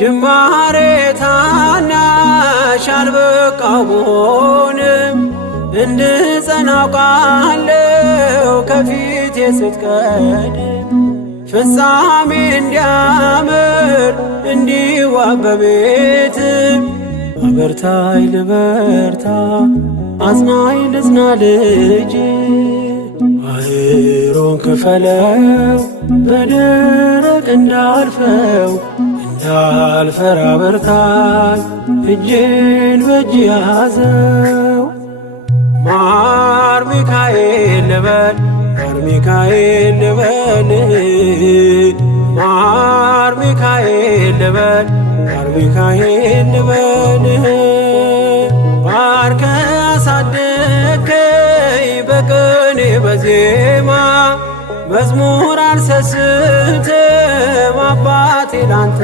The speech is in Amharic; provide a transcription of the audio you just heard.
ጅማሬ ታናሽ አልበቃው ብሆንም እንድጸና አውቃለሁ ከፊቴ ስትቀድም ፍጻሜ እንዲያምር እንዲዋብ በቤት አበርታይ ልበርታ አጽናኝ ልጽና ልጅ ባህሩን ክፈለው በደረቅ እንዳልፈው እንዳልፈራ በርታኝ እጄን በእጅ ያዘው ማር ሚካኤል ልበል ማር ሚካኤል ልበል ማር ሚካኤል ልበል ማር ሚካኤል ልበል ባርከ አሳደግከኝ በቅኔ በዜማ መዝሙር አልሰስትም አባቴ ላንተ